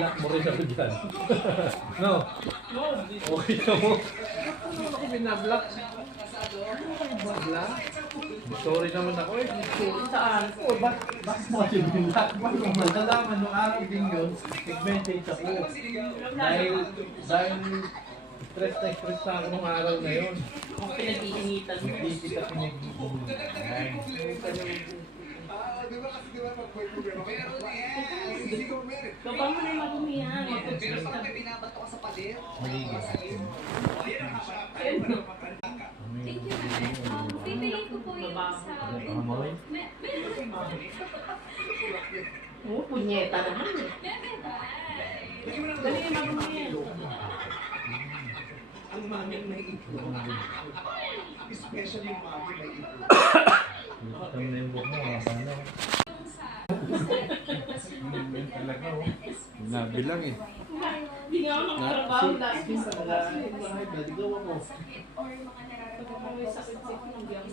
Binlock mo rin ako dyan. No? No, Okay ka mo. ano naman ako binablock? Ano kayo bagla? Sorry naman ako eh. Saan? Oh, bakit mo kasi binlock? Malalaman nung araw din yun, nag-message ako. Dahil stress na ako nung araw na yun. Kung pinag-iinitan mo. Hindi kita pinag-iingan. Kapag mo na yung magumihan, mag-stress ka. Maligas. Thank you, ma'am. Pipiliin ko po yung sa... Amoy? Oo, punyeta naman eh. Dali yung magumihan. Ang maming may ito. Especially yung maming may ito. Kami na yung buhok mo, mga paano. Talaga oh. Nabilang eh. Hindi nga ako nakatrabaho last week. Naligaw ako. Or mga nararamdaman May sakit-sakit ng biyang.